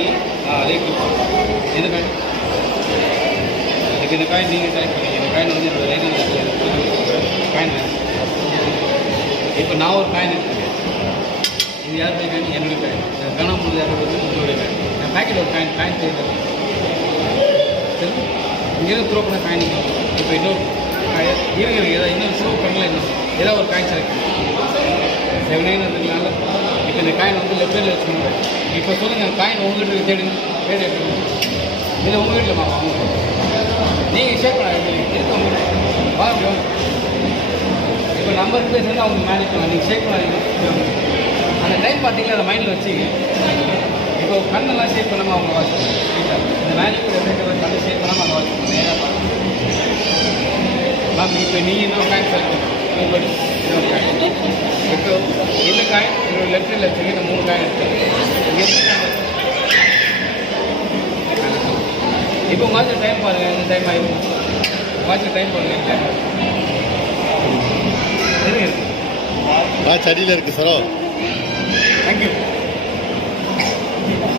பண்ணி அதே எந்த காயின் இந்த காயின் நீங்கள் செலக்ட் பண்ணி இந்த காயின் வந்து என்னோட ரைட் காயின் வேணும். இப்போ நான் ஒரு காயின் எடுத்துருக்கேன். இது யாருடைய காயின்? என்னுடைய காயின். காணாமல் யாருடைய உங்களுடைய காயின். நான் பேக்கெட் ஒரு காயின் செய்யறது சரி இங்கேருந்து த்ரோ பண்ண காயின் இப்போ இன்னொரு இருங்க ஏதாவது இன்னும் ஷோ பண்ணல இன்னும் ஏதாவது ஒரு காயின் செலக்ட் செவனேன்னு இருந்ததுனால இப்போ இந்த காயின் வந்து லெஃப்ட் சைடில் வச்சுக்கணும். இப்போ சொல்லுங்கள் காயின் உங்கள்கிட்ட தேடுங்க தேடி எடுத்துக்கணும். இதில் உங்கள் வீட்டில் அவங்க நீங்கள் ஷேர் பண்ண இருக்கு உங்கள் வாங்க இப்போ நம்பர் பேசுறது அவங்க மேனேஜ் பண்ணலாம். நீங்கள் ஷேர் பண்ணாதீங்க. அந்த டைம் பார்த்தீங்கன்னா அதை மைண்டில் வச்சுங்க. இப்போ கண்ணெல்லாம் ஷேர் பண்ணாமல் அவங்க வாட்ச் பண்ணுவாங்க. இந்த மேஜிக் எஃபெக்ட் கண்ணை ஷேர் பண்ணாமல் அவங்க வாட்ச் பண்ணுவாங்க. நேராக பார்க்கணும். மேம் இப்போ நீங்கள் இன்னும் காயின் செலக்ட் பண்ணுங்க. இப்போ இந்த காயின் என்னோட லெஃப்டில் வச்சுங்க. இந்த 3 காயின் எடுத்து இப்போ வாட்ச் டைம் பாருங்கள். எந்த டைம் ஆகிடும் வாட்ச் டைம் பாருங்கள். வாட்ச் அடியில் இருக்குது சார். தேங்க்யூ.